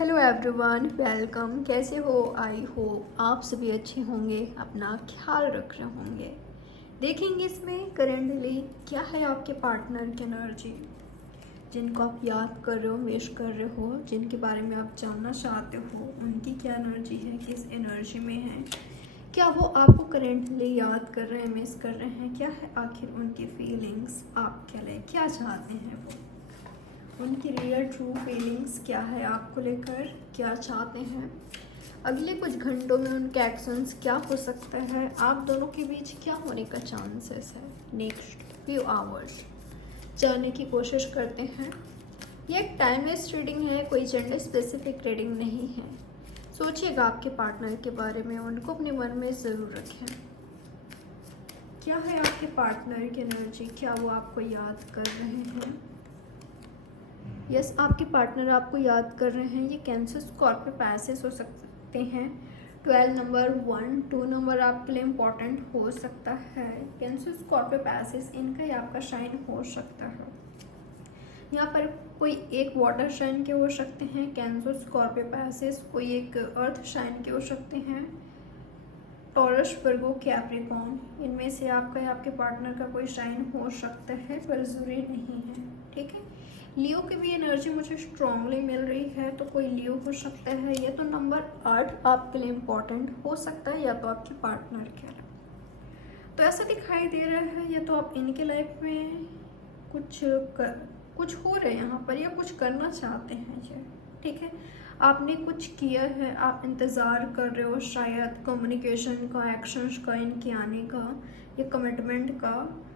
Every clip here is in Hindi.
Hello everyone, welcome. कैसे हो? आई होप आप सभी अच्छे होंगे, अपना ख्याल रख रहे होंगे। देखेंगे इसमें करेंटली क्या है आपके पार्टनर की एनर्जी, जिनको आप याद कर रहे हो, मिस कर रहे हो, जिनके बारे में आप जानना चाहते हो, उनकी क्या एनर्जी है, किस एनर्जी में है, क्या वो आपको करेंटली याद कर रहे हैं, मिस कर रहे हैं, क्या है आखिर उनकी फीलिंग्स आपके लिए, क्या चाहते हैं वो, उनकी रियल ट्रू फीलिंग्स क्या है आपको लेकर, क्या चाहते हैं, अगले कुछ घंटों में उनके एक्शंस क्या हो सकता है, आप दोनों के बीच क्या होने का चांसेस है नेक्स्ट फ्यू आवर्स, जानने की कोशिश करते हैं। ये एक टाइमलेस रीडिंग है, कोई जेंडर स्पेसिफिक रीडिंग नहीं है। सोचिएगा आपके पार्टनर के बारे में, उनको अपने मन में ज़रूर रखें। क्या है आपके पार्टनर की एनर्जी, क्या वो आपको याद कर रहे हैं? यस, आपके पार्टनर आपको याद कर रहे हैं। ये कैंसर स्कॉर्पियो पैसेस हो सकते हैं। 12 नंबर 1 2 नंबर आपके लिए इम्पॉर्टेंट हो सकता है। कैंसर स्कॉर्पियो पैसेस इनका ही आपका शाइन हो सकता है। यहाँ पर कोई एक वाटर शाइन के हो सकते हैं कैंसर स्कॉर्पियो पैसेस, कोई एक अर्थ शाइन के हो सकते हैं, टॉरस वर्गो कैप्रिकॉर्न, इनमें से आपका या आपके पार्टनर का कोई शाइन हो सकता है, पर ज़रूरी नहीं है। ठीक है, लियो की भी एनर्जी मुझे स्ट्रांगली मिल रही है, तो कोई लियो हो सकता है। ये तो नंबर 8 आपके लिए इम्पोर्टेंट हो सकता है, या तो आपके पार्टनर के लिए। तो ऐसा दिखाई दे रहा है या तो आप इनके लाइफ में कुछ हो रहे हैं यहाँ पर, या कुछ करना चाहते हैं ये। ठीक है, आपने कुछ किया है, आप इंतज़ार कर रहे हो शायद कम्युनिकेशन का, एक्शंस का, इनके आने का, या कमिटमेंट का,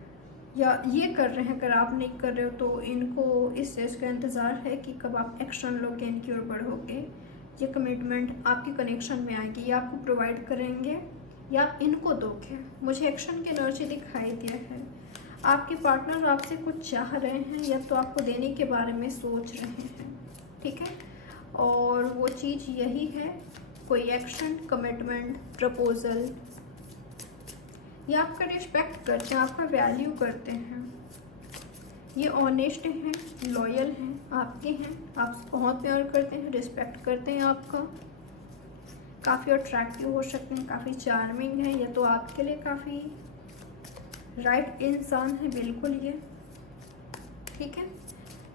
या ये कर रहे हैं। अगर आप नहीं कर रहे हो तो इनको इस चीज़ का इंतज़ार है कि कब आप एक्शन लोगे, इनकी ओर बढ़ोगे, ये कमिटमेंट आपके कनेक्शन में आएगी, या आपको प्रोवाइड करेंगे या आप इनको दोगे। मुझे एक्शन की एनर्जी दिखाई दिया है। आपके पार्टनर आपसे कुछ चाह रहे हैं, या तो आपको देने के बारे में सोच रहे हैं। ठीक है, और वो चीज़ यही है, कोई एक्शन, कमिटमेंट, प्रपोजल, ये आपका रिस्पेक्ट करते हैं, आपका वैल्यू करते हैं, ये ऑनेस्ट हैं, लॉयल हैं, आपके हैं, आपसे बहुत प्यार करते हैं, रिस्पेक्ट करते हैं आपका, काफ़ी अट्रैक्टिव हो सकते हैं, काफ़ी चार्मिंग है, ये तो आपके लिए काफ़ी राइट इंसान है बिल्कुल ये। ठीक है,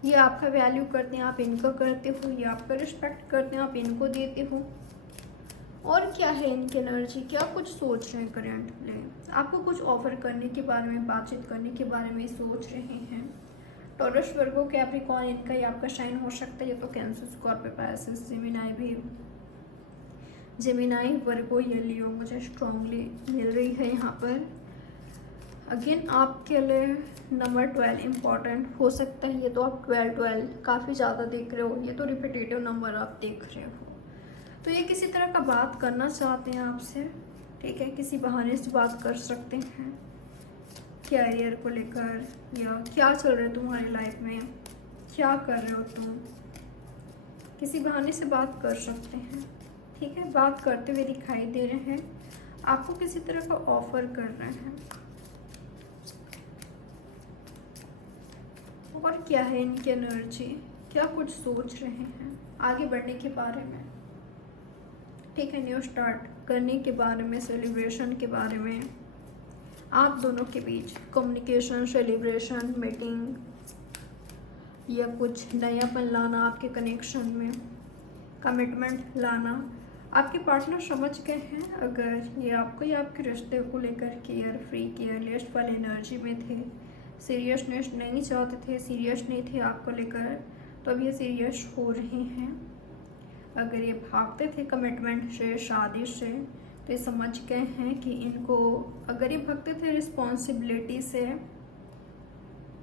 ये आपका वैल्यू करते हैं, आप इनको करते हो, ये आपका रिस्पेक्ट करते हैं, आप इनको देते हो। और क्या है इनकी एनर्जी, क्या कुछ सोच रहे हैं करेंटली, आपको कुछ ऑफर करने के बारे में, बातचीत करने के बारे में सोच रहे हैं। टॉरस वर्गो कैप्रिकॉर्न इनका ही आपका शाइन हो सकता है, ये तो कैंसर स्कॉर्पियो पैसेस, जेमिनाई भी, जेमिनाई वर्गो ये लियो मुझे स्ट्रांगली मिल रही है यहाँ पर। अगेन आपके लिए नंबर 12 इम्पॉर्टेंट हो सकता है, ये तो आप 12 काफ़ी ज़्यादा देख रहे हो, ये तो रिपीटेटिव नंबर आप देख रहे हो। तो ये किसी तरह का बात करना चाहते हैं आपसे। ठीक है, किसी बहाने से बात कर सकते हैं कैरियर को लेकर, या क्या चल रहा है तुम्हारी लाइफ में, क्या कर रहे हो तुम, किसी बहाने से बात कर सकते हैं। ठीक है, बात करते हुए दिखाई दे रहे हैं, आपको किसी तरह का ऑफर कर रहे हैं। और क्या है इनकी एनर्जी, क्या कुछ सोच रहे हैं आगे बढ़ने के बारे में। ठीक है, न्यू स्टार्ट करने के बारे में, सेलिब्रेशन के बारे में, आप दोनों के बीच कम्युनिकेशन, सेलिब्रेशन, मीटिंग, या कुछ नयापन लाना आपके कनेक्शन में, कमिटमेंट लाना। आपके पार्टनर समझ गए हैं अगर ये आपको या आपके रिश्ते को लेकर केयर फ्री, केयरलेस वाली एनर्जी में थे, सीरियसनेस नहीं चाहते थे, सीरियस नहीं थे आपको लेकर, तो अब ये सीरियस हो रहे हैं। अगर ये भागते थे कमिटमेंट से, शादी से, तो ये समझ गए हैं कि इनको, अगर ये भागते थे रिस्पॉन्सिबिलिटी से,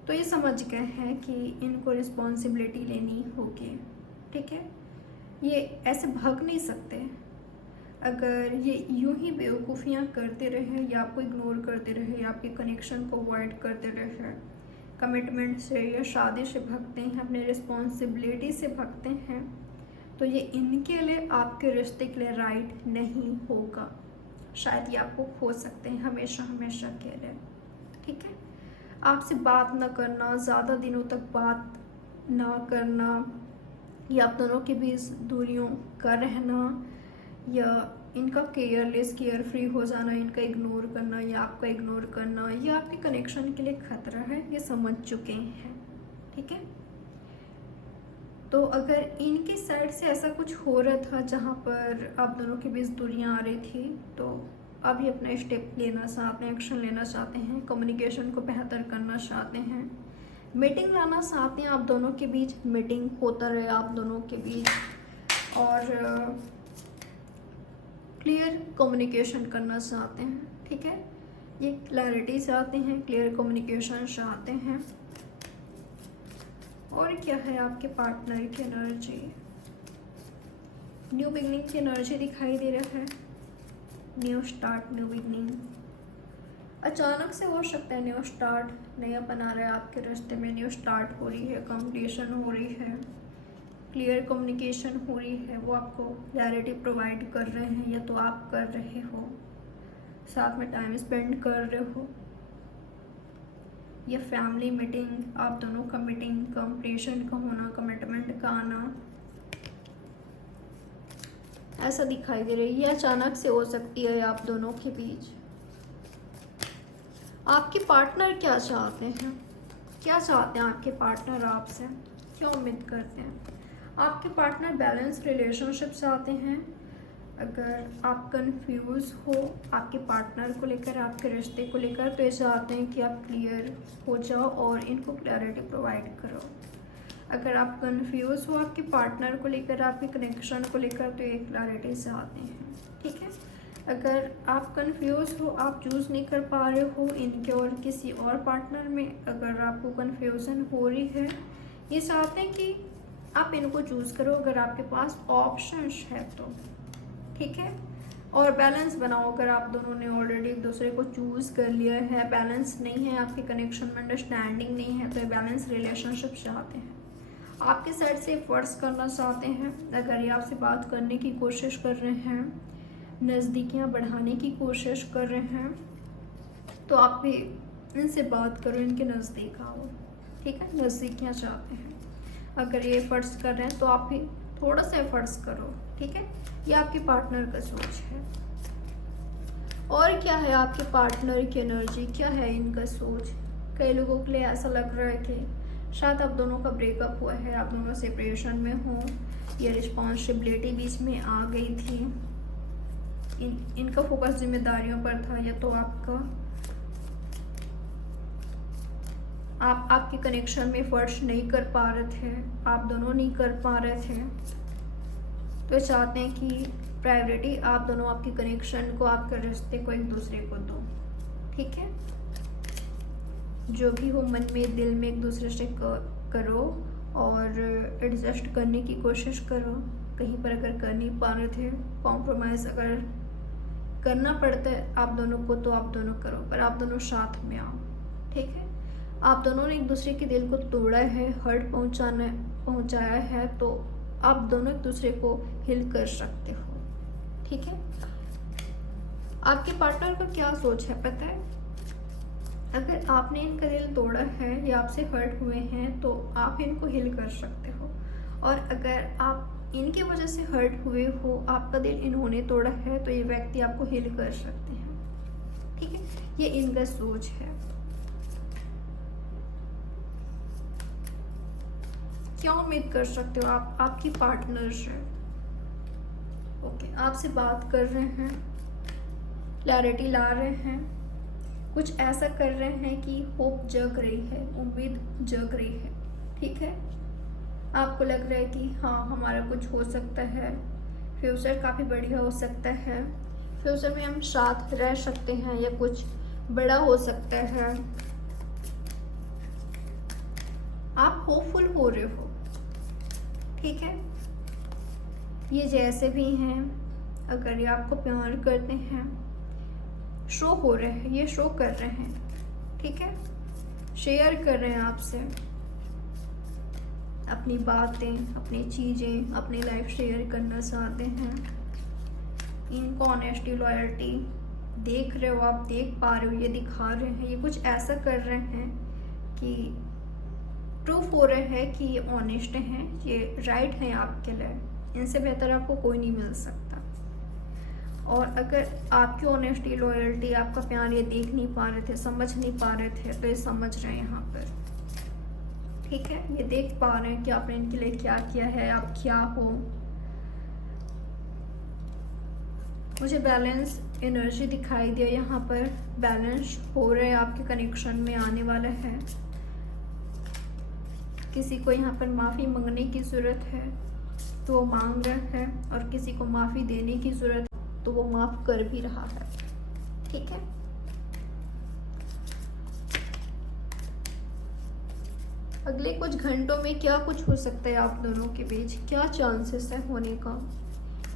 तो ये समझ गए हैं कि इनको रिस्पॉन्सिबिलिटी लेनी होगी। ठीक है, ये ऐसे भाग नहीं सकते। अगर ये यूं ही बेवकूफ़ियाँ करते रहे, या आपको इग्नोर करते रहे, या आपके कनेक्शन को अवॉइड करते रहे, कमिटमेंट से या शादी से भागते हैं, अपने रिस्पॉन्सिबिलिटी से भागते हैं, तो ये इनके लिए, आपके रिश्ते के लिए राइट नहीं होगा। शायद ये आपको खो सकते हैं हमेशा हमेशा के लिए। ठीक है, आपसे बात ना करना, ज़्यादा दिनों तक बात ना करना, या आप दोनों के बीच दूरियों का रहना, या इनका केयरलेस केयर फ्री हो जाना, इनका इग्नोर करना या आपका इग्नोर करना, ये आपके कनेक्शन के लिए खतरा है, ये समझ चुके हैं। ठीक है, तो अगर इनकी साइड से ऐसा कुछ हो रहा था जहाँ पर आप दोनों के बीच दूरियां आ रही थी, तो अब ये अपना स्टेप लेना चाहते हैं, एक्शन लेना चाहते हैं, कम्युनिकेशन को बेहतर करना चाहते हैं, मीटिंग लाना चाहते हैं, आप दोनों के बीच मीटिंग होता रहे आप दोनों के बीच, और क्लियर कम्युनिकेशन करना चाहते हैं। ठीक है, ये क्लैरिटी चाहते हैं, क्लियर कम्युनिकेशन चाहते हैं। और क्या है आपके पार्टनर की एनर्जी? न्यू बिगनिंग की एनर्जी दिखाई दे रहा है, न्यू स्टार्ट, न्यू बिगनिंग। अचानक से हो सकता है न्यू स्टार्ट, नया बना रहा है आपके रिश्ते में, न्यू स्टार्ट हो रही है, कंप्लीशन हो रही है, क्लियर कम्युनिकेशन हो रही है, वो आपको क्लैरिटी प्रोवाइड कर रहे हैं, या तो आप कर रहे हो, साथ में टाइम स्पेंड कर रहे हो, या फैमिली मीटिंग, आप दोनों का मीटिंग, कंप्लीशन का होना, कमिटमेंट का आना, ऐसा दिखाई दे रही है। ये अचानक से हो सकती है आप दोनों के बीच। आपके पार्टनर क्या चाहते हैं? क्या चाहते हैं आपके पार्टनर आपसे? क्या उम्मीद करते हैं? आपके पार्टनर बैलेंस रिलेशनशिप चाहते हैं। अगर आप कंफ्यूज हो आपके पार्टनर को लेकर, आपके रिश्ते को लेकर, तो ये चाहते हैं कि आप क्लियर हो जाओ और इनको क्लैरिटी प्रोवाइड करो। अगर आप कंफ्यूज हो आपके पार्टनर को लेकर, आपके कनेक्शन को लेकर, तो ये क्लैरिटी चाहते हैं। ठीक है, अगर आप कंफ्यूज हो, आप चूज़ नहीं कर पा रहे हो इनके और किसी और पार्टनर में, अगर आपको कंफ्यूजन हो रही है, ये चाहते हैं कि आप इनको चूज़ करो अगर आपके पास ऑप्शंस है तो। ठीक है, और बैलेंस बनाओ। अगर आप दोनों ने ऑलरेडी एक दूसरे को चूज़ कर लिया है, बैलेंस नहीं है आपके कनेक्शन में, अंडरस्टैंडिंग नहीं है, तो ये बैलेंस रिलेशनशिप चाहते हैं। आपके साइड से एफर्ट्स करना चाहते हैं। अगर ये आपसे बात करने की कोशिश कर रहे हैं, नज़दीकियाँ बढ़ाने की कोशिश कर रहे हैं, तो आप भी इनसे बात करो, इनके नज़दीक आओ। ठीक है, नज़दीकियाँ चाहते हैं। अगर ये एफर्ट्स कर रहे हैं तो आप भी थोड़ा सा एफर्ट्स करो। ठीक है, ये आपके पार्टनर का सोच है। और क्या है आपके पार्टनर की एनर्जी? क्या है इनका सोच? कई लोगों के लिए ऐसा लग रहा है कि शायद आप दोनों का ब्रेकअप हुआ है, आप दोनों सेपरेशन में हो, या रिस्पॉन्सिबिलिटी बीच में आ गई थी, इनका फोकस जिम्मेदारियों पर था, या तो आपके कनेक्शन में एफर्ट्स नहीं कर पा रहे थे, आप दोनों नहीं कर पा रहे थे, तो चाहते हैं कि प्रायोरिटी आप दोनों आपके कनेक्शन को, आपके रिश्ते को एक दूसरे को दो। ठीक है, जो भी हो मन में, दिल में एक दूसरे से करो और एडजस्ट करने की कोशिश करो। कहीं पर अगर कर नहीं पा रहे थे, कॉम्प्रोमाइज़ अगर करना पड़ता है आप दोनों को, तो आप दोनों करो, पर आप दोनों साथ में आओ। ठीक है, आप दोनों ने एक दूसरे के दिल को तोड़ा है, हर्ट पहुंचाया है, तो आप दोनों एक दूसरे को हिल कर सकते हो। ठीक है, आपके पार्टनर का क्या सोच है पता है? अगर आपने इनका दिल तोड़ा है या आपसे हर्ट हुए हैं, तो आप इनको हिल कर सकते हो, और अगर आप इनकी वजह से हर्ट हुए हो, आपका दिल इन्होंने तोड़ा है, तो ये व्यक्ति आपको हिल कर सकते हैं। ठीक है, ये इनका सोच है। क्या उम्मीद कर सकते हो आप आपकी पार्टनर से? ओके, आपसे बात कर रहे हैं, क्लैरिटी ला रहे हैं, कुछ ऐसा कर रहे हैं कि होप जग रही है, उम्मीद जग रही है। ठीक है, आपको लग रहा है कि हाँ हमारा कुछ हो सकता है, फ्यूचर काफ़ी बढ़िया हो सकता है, फ्यूचर में हम साथ रह सकते हैं, या कुछ बड़ा हो सकता है। आप होपफुल हो रहे हो। ठीक है, ये जैसे भी हैं, अगर ये आपको प्यार करते हैं, शो हो रहे हैं, ये शो कर रहे हैं। ठीक है, शेयर कर रहे हैं आपसे अपनी बातें, अपनी चीज़ें, अपनी लाइफ शेयर करना चाहते हैं। इनको ऑनेस्टी, लॉयल्टी देख रहे हो आप, देख पा रहे हो, ये दिखा रहे हैं, ये कुछ ऐसा कर रहे हैं कि प्रूफ हो रहा है कि ये ऑनेस्ट हैं, ये राइट हैं आपके लिए, इनसे बेहतर आपको कोई नहीं मिल सकता। और अगर आपकी ऑनेस्टी, लॉयल्टी, आपका प्यार ये देख नहीं पा रहे थे, समझ नहीं पा रहे थे, तो ये समझ रहे हैं यहाँ पर, ठीक है। ये देख पा रहे हैं कि आपने इनके लिए क्या किया है, आप क्या हो। मुझे बैलेंस एनर्जी दिखाई दिया यहाँ पर, बैलेंस हो रहा है, आपके कनेक्शन में आने वाला है। किसी को यहाँ पर माफ़ी मांगने की ज़रूरत है तो वो मांग रहा है, और किसी को माफ़ी देने की ज़रूरत है तो वो माफ़ कर भी रहा है, ठीक है। अगले कुछ घंटों में क्या कुछ हो सकता है आप दोनों के बीच, क्या चांसेस है होने का।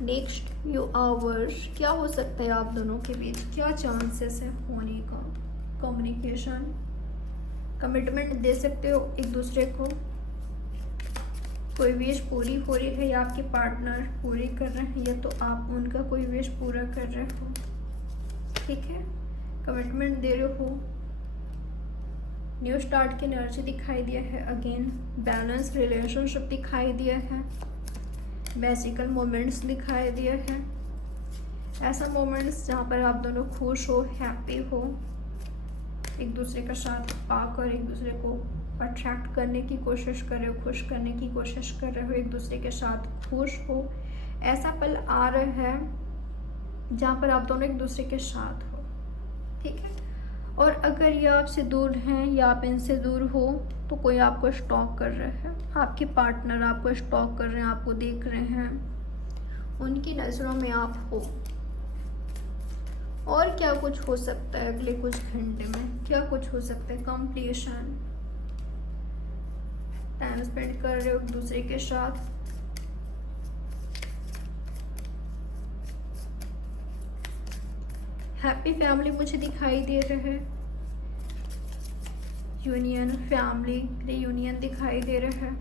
नेक्स्ट फ्यू आवर्स क्या हो सकता है आप दोनों के बीच, क्या चांसेस है होने का। कम्युनिकेशन, कमिटमेंट दे सकते हो एक दूसरे को, कोई विश पूरी हो रही है या आपके पार्टनर पूरी कर रहे हैं, या तो आप उनका कोई विश पूरा कर रहे हो, ठीक है। कमिटमेंट दे रहे हो। न्यू स्टार्ट की एनर्जी दिखाई दिया है। अगेन बैलेंस रिलेशनशिप दिखाई दिया है। मैजिकल मोमेंट्स दिखाई दिए हैं। ऐसा मोमेंट्स जहाँ पर आप दोनों खुश हो, हैप्पी हो, एक दूसरे का साथ पाकर एक दूसरे को अट्रैक्ट करने की कोशिश कर रहे हो, खुश करने की कोशिश कर रहे हो, एक दूसरे के साथ खुश हो। ऐसा पल आ रहा है जहाँ पर आप दोनों एक दूसरे के साथ हो, ठीक है। और अगर ये आपसे दूर हैं या आप इनसे दूर हो तो कोई आपको स्टॉक कर रहा है, आपके पार्टनर आपको स्टॉक कर रहे हैं, आपको देख रहे हैं, उनकी नज़रों में आप हो। और क्या कुछ हो सकता है अगले कुछ घंटे में, क्या कुछ हो सकता है। कंप्लीशन, टाइम स्पेंड कर रहे हो एक दूसरे के साथ। हैप्पी फैमिली मुझे दिखाई दे रहा है। यूनियन, फैमिली रियूनियन दिखाई दे रहा है।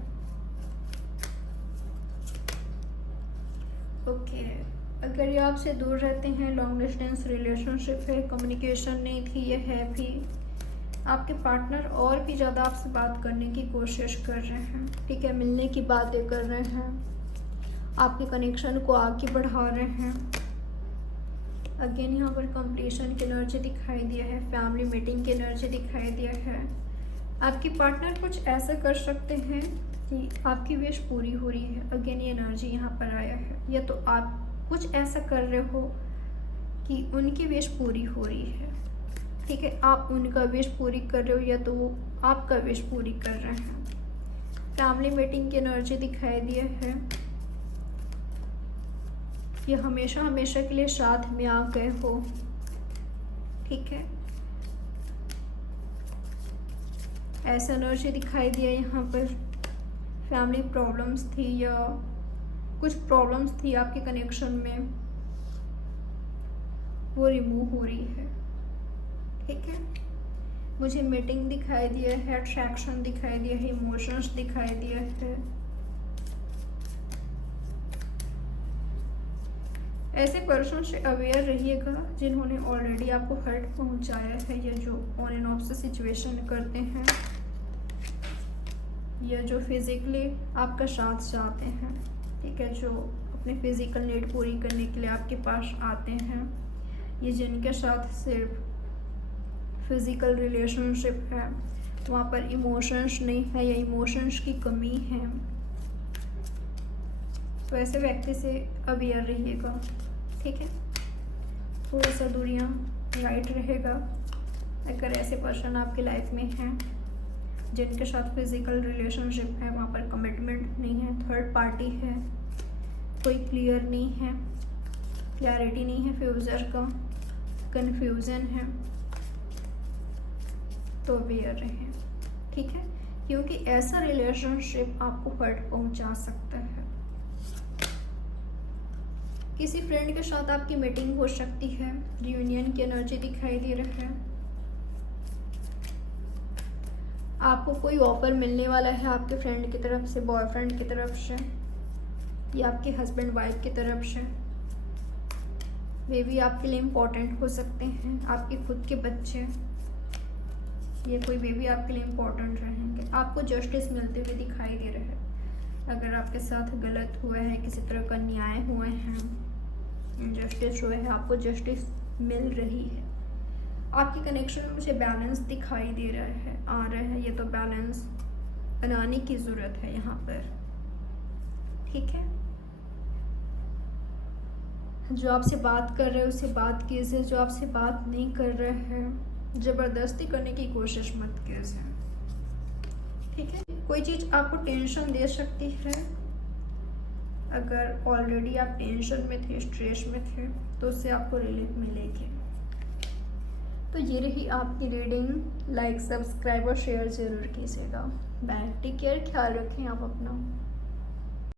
ओके, अगर ये आपसे दूर रहते हैं, लॉन्ग डिस्टेंस रिलेशनशिप है, कम्युनिकेशन नहीं थी, ये है भी, आपके पार्टनर और भी ज़्यादा आपसे बात करने की कोशिश कर रहे हैं, ठीक है। मिलने की बातें कर रहे हैं, आपके कनेक्शन को आगे बढ़ा रहे हैं। अगेन यहाँ पर कंप्लीशन की एनर्जी दिखाई दिया है। फैमिली मीटिंग की एनर्जी दिखाई दिया है। आपके पार्टनर कुछ ऐसा कर सकते हैं कि आपकी विश पूरी हो रही है। अगेन ये एनर्जी यहाँ पर आया है। या तो आप कुछ ऐसा कर रहे हो कि उनकी विश पूरी हो रही है, ठीक है। आप उनका विश पूरी कर रहे हो या तो वो आपका विश पूरी कर रहे हैं। फैमिली मीटिंग की एनर्जी दिखाई दिया है। ये हमेशा हमेशा के लिए साथ में आ गए हो, ठीक है। ऐसा एनर्जी दिखाई दिया यहाँ पर। फैमिली प्रॉब्लम्स थी या कुछ प्रॉब्लम्स थी आपके कनेक्शन में, वो रिमूव हो रही है, ठीक है। मुझे मीटिंग दिखाई दिया है, अट्रैक्शन दिखाई दिया है, इमोशंस दिखाई दिया है। ऐसे पर्सन से अवेयर रहिएगा जिन्होंने ऑलरेडी आपको हर्ट पहुंचाया है, या जो ऑन एंड ऑफ से सिचुएशन करते हैं, या जो फिजिकली आपका साथ चाहते हैं, ठीक है। जो अपने फिजिकल नीड पूरी करने के लिए आपके पास आते हैं, ये जिनके साथ सिर्फ फिजिकल रिलेशनशिप है, वहाँ पर इमोशंस नहीं है या इमोशंस की कमी है, तो ऐसे व्यक्ति से अवेयर रहिएगा, ठीक है। थोड़ी सा दूरियाँ राइट रहेगा। अगर ऐसे पर्सन आपकी लाइफ में हैं जिनके साथ फिजिकल रिलेशनशिप है, वहाँ पर कमिटमेंट नहीं है, थर्ड पार्टी है, कोई क्लियर नहीं है, क्लैरिटी नहीं है, फ्यूचर का कन्फ्यूज़न है, तो अवेयर रहें, ठीक है। क्योंकि ऐसा रिलेशनशिप आपको हर्ट पहुँचा सकता है। किसी फ्रेंड के साथ आपकी मीटिंग हो सकती है। रियूनियन की एनर्जी दिखाई दे रहा है। आपको कोई ऑफर मिलने वाला है आपके फ्रेंड की तरफ से, बॉयफ्रेंड की तरफ से, या आपके हस्बैंड वाइफ की तरफ से। वे भी आपके लिए इम्पोर्टेंट हो सकते हैं, आपके खुद के बच्चे। ये कोई बेबी आपके लिए इम्पोर्टेंट रहेंगे। आपको जस्टिस मिलते हुए दिखाई दे रहा है। अगर आपके साथ गलत हुआ है, किसी तरह का न्याय हुए हैं, जस्टिस हुआ है, आपको जस्टिस मिल रही है। आपकी कनेक्शन में मुझे बैलेंस दिखाई दे रहा है, आ रहा है। ये तो बैलेंस बनाने की ज़रूरत है यहाँ पर, ठीक है। जो आपसे बात कर रहे हैं उससे बात कीजिए, जो आपसे बात नहीं कर रहे हैं ज़बरदस्ती करने की कोशिश मत कीजिए, ठीक है। कोई चीज़ आपको टेंशन दे सकती है। अगर ऑलरेडी आप टेंशन में थे, स्ट्रेस में थे, तो उससे आपको रिलीफ मिलेगी। तो ये रही आपकी रीडिंग। लाइक, सब्सक्राइब और शेयर ज़रूर कीजिएगा। बाय, टेक केयर, ख्याल रखें आप अपना।